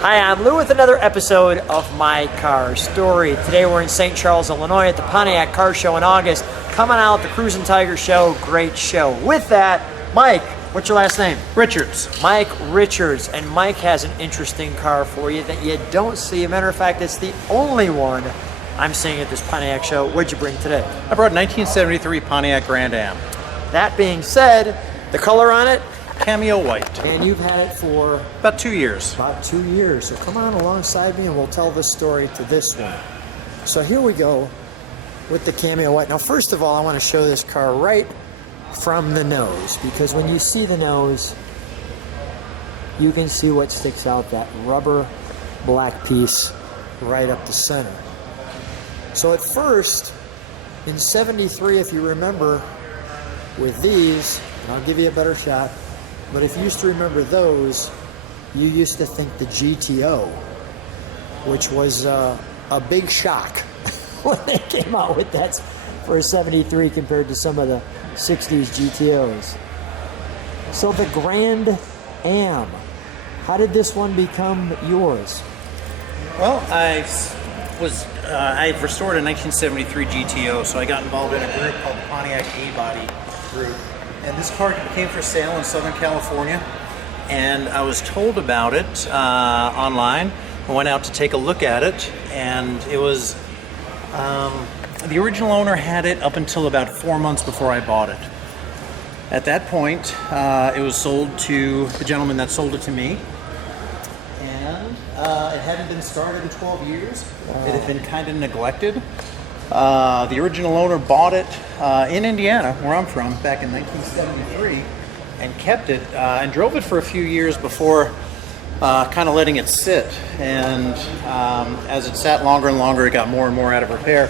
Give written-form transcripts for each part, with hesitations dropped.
Hi, I'm Lou with another episode of My Car Story. Today we're in St. Charles, Illinois at the Pontiac Car Show in August. Coming out at the Cruisin' Tiger Show. Great show. With that, Mike, what's your last name? Richards. Mike Richards. And Mike has an interesting car for you that you don't see. As a matter of fact, it's the only one I'm seeing at this Pontiac Show. What'd you bring today? I brought 1973 Pontiac Grand Am. That being said, the color on it? Cameo White. And you've had it for? About 2 years. About 2 years. So come on alongside me and we'll tell the story to this one. So here we go with the Cameo White. Now first of all, I want to show this car right from the nose, because when you see the nose, you can see what sticks out, that rubber black piece right up the center. So at first, in 73, if you remember, with these, and I'll give you a better shot, but if you used to remember those, you used to think the GTO, which was a big shock when they came out with that for a 73 compared to some of the 60s GTOs. So the Grand Am, how did this one become yours? Well, I restored a 1973 GTO, so I got involved in a group called the Pontiac A-Body group. And this car came for sale in Southern California, and I was told about it online. I went out to take a look at it, and it was the original owner had it up until about 4 months before I bought it. At that point, it was sold to the gentleman that sold it to me, and it hadn't been started in 12 years. Wow. It had been kind of neglected. The original owner bought it in Indiana, where I'm from, back in 1973, and kept it and drove it for a few years before kind of letting it sit. And as it sat longer and longer, it got more and more out of repair.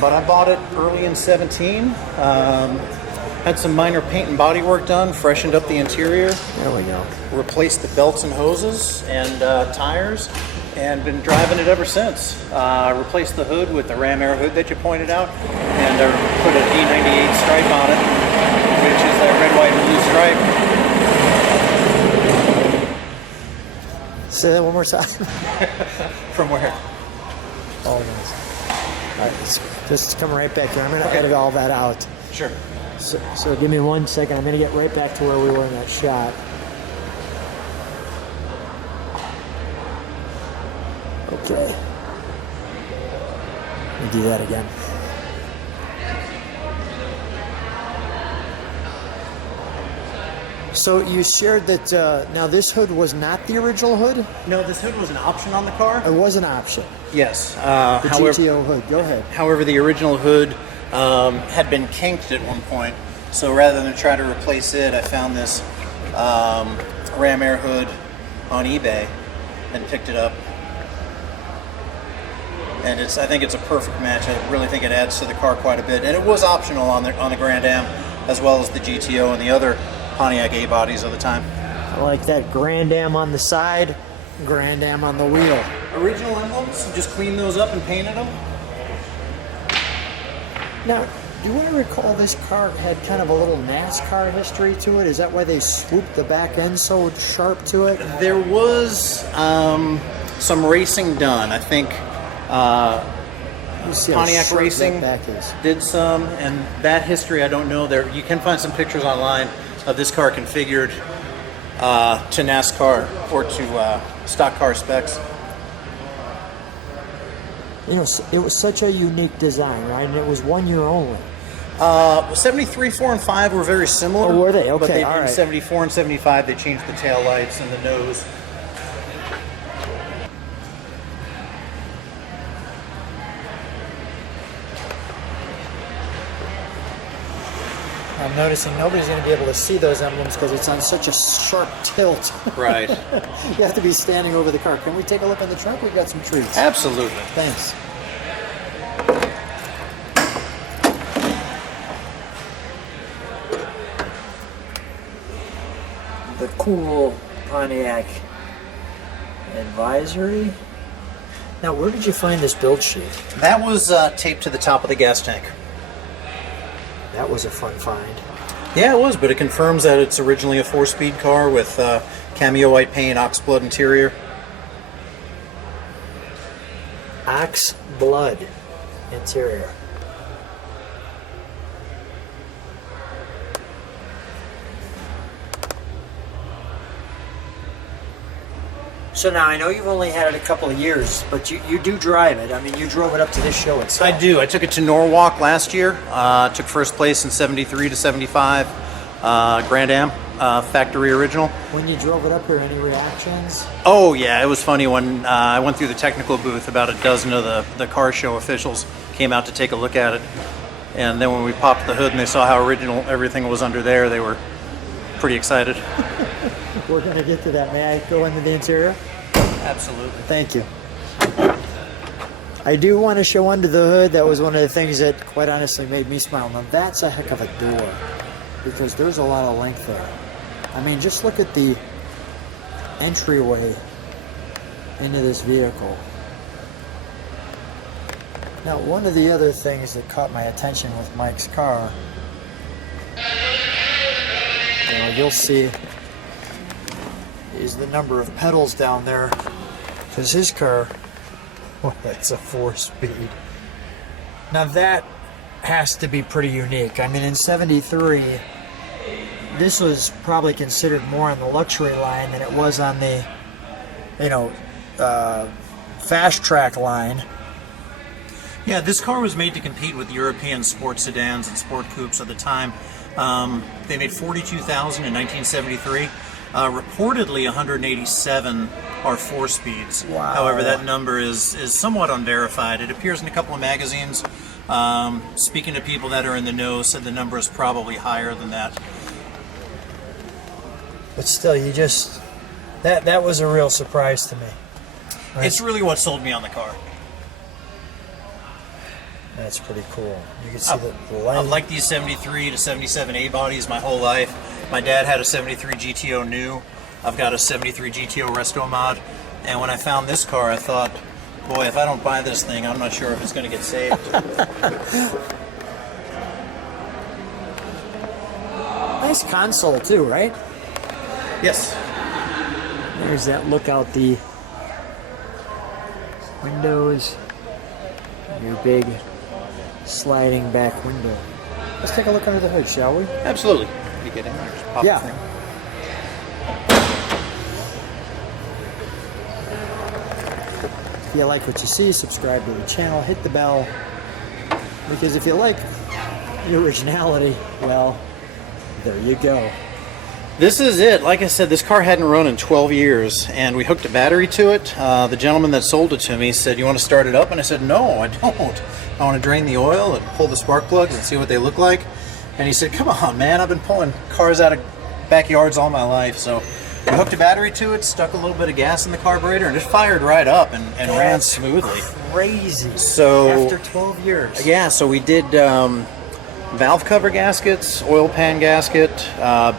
But I bought it early in 17, had some minor paint and body work done, freshened up the interior. There we go. Replaced the belts and hoses and tires, and been driving it ever since. Replaced the hood with the Ram Air hood that you pointed out, and put a D98 stripe on it, which is that red, white, and blue stripe. Say that one more time. From where? Oh, nice. All right, just come right back here. I'm going to edit all that out. Sure. So give me 1 second. I'm going to get right back to where we were in that shot. Okay. Let me do that again. So you shared that now this hood was not the original hood? No, this hood was an option on the car. It was an option? Yes. The GTO hood. Go ahead. However, the original hood had been kinked at one point. So rather than try to replace it, I found this Ram Air hood on eBay and picked it up. And I think it's a perfect match. I really think it adds to the car quite a bit. And it was optional on the Grand Am, as well as the GTO and the other Pontiac A-bodies of the time. I like that Grand Am on the side, Grand Am on the wheel. Original emblems, just cleaned those up and painted them. Now, do I recall this car had kind of a little NASCAR history to it? Is that why they swooped the back end so sharp to it? There was some racing done. I think Pontiac Racing did some, and that history I don't know. There, you can find some pictures online of this car configured to NASCAR or to stock car specs. You know, it was such a unique design, right? And it was 1 year only. 73, 4, and 5 were very similar. Oh, were they? Okay, but all right. In 74 and 75, they changed the tail lights and the nose. I'm noticing nobody's going to be able to see those emblems because it's on such a sharp tilt. Right. You have to be standing over the car. Can we take a look in the trunk? We've got some treats. Absolutely. Thanks. The cool Pontiac advisory. Now, where did you find this build sheet? That was taped to the top of the gas tank. That was a fun find. Yeah, it was, but it confirms that it's originally a 4-speed car with Cameo White Paint, oxblood interior. ox blood interior. So now I know you've only had it a couple of years, but you do drive it. I mean, you drove it up to this show itself. I do. I took it to Norwalk last year. Took first place in 73 to 75. Grand Am, factory original. When you drove it up here, any reactions? Oh yeah, it was funny when I went through the technical booth. About a dozen of the car show officials came out to take a look at it, and then when we popped the hood and they saw how original everything was under there, they were pretty excited. We're going to get to that. May I go into the interior? Absolutely. Thank you. I do want to show under the hood. That was one of the things that quite honestly made me smile. Now that's a heck of a door, because there's a lot of length there. I mean, just look at the entryway into this vehicle. Now, one of the other things that caught my attention with Mike's car, you'll see, is the number of pedals down there, because his car, well, that's a 4-speed. Now that has to be pretty unique. I mean, in 73, this was probably considered more on the luxury line than it was on the, fast track line. Yeah, this car was made to compete with European sport sedans and sport coupes of the time. They made 42,000 in 1973. Reportedly 187 are 4-speeds. Wow. However, that number is somewhat unverified. It appears in a couple of magazines. Speaking to people that are in the know, said the number is probably higher than that. But still, that was a real surprise to me. Right? It's really what sold me on the car. That's pretty cool. You can see the light. I've liked these 73 to 77 A bodies my whole life. My dad had a 73 GTO new. I've got a 73 GTO Resto Mod. And when I found this car, I thought, boy, if I don't buy this thing, I'm not sure if it's going to get saved. Nice console too, right? Yes. There's that look out the windows. Your big sliding back window. Let's take a look under the hood, shall we? Absolutely. You get in there, just pop Yeah. the thing. If you like what you see, subscribe to the channel, hit the bell, because if you like the originality, well, there you go. This is it. Like I said, this car hadn't run in 12 years, and we hooked a battery to it. The gentleman that sold it to me said, "You want to start it up?" And I said, "No, I don't. I want to drain the oil and pull the spark plugs and see what they look like." And he said, "Come on, man, I've been pulling cars out of backyards all my life." So we hooked a battery to it, stuck a little bit of gas in the carburetor, and it fired right up and ran smoothly. Crazy. So after 12 years. Yeah, so we did valve cover gaskets, oil pan gasket,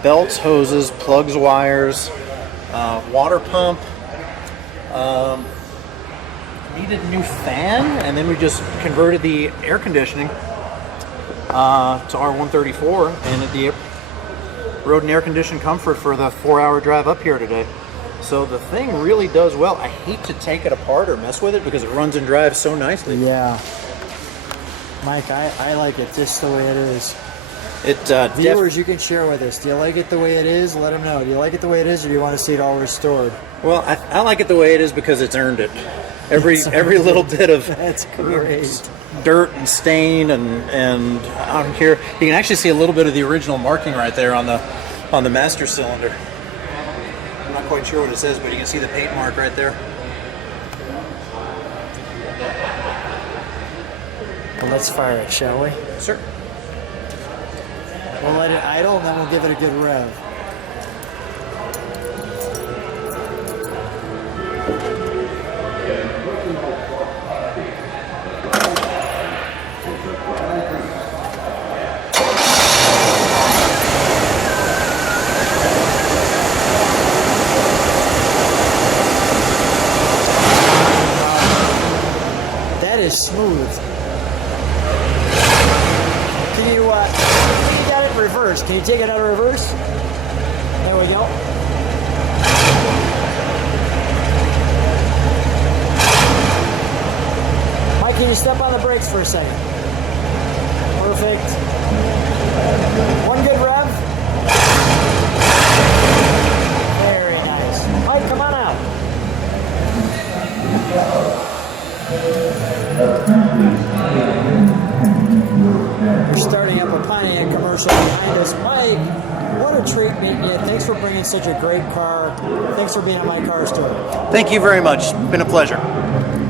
belts, hoses, plugs, wires, water pump. Needed a new fan, and then we just converted the air conditioning to R134, and the road and air conditioned comfort for the 4-hour drive up here today. So the thing really does well. I hate to take it apart or mess with it because it runs and drives so nicely. Yeah. Mike, I like it just the way it is. Viewers, you can share with us. Do you like it the way it is? Let them know. Do you like it the way it is, or do you want to see it all restored? Well, I like it the way it is because it's earned it. Every little bit of that's great. Dirt and stain and on here, you can actually see a little bit of the original marking right there on the master cylinder. I'm not quite sure what it says, but you can see the paint mark right there. Well, let's fire it, shall we? Sure. We'll let it idle, and then we'll give it a good rev. That is smooth. Can you got it reversed? Can you take it out of reverse? There we go. you step on the brakes for a second. Perfect. One good rev. Very nice. Mike, come on out. We're starting up a Pontiac commercial behind us. Mike, what a treat meeting you. Thanks for bringing such a great car. Thanks for being on my car story. Thank you very much. It's been a pleasure.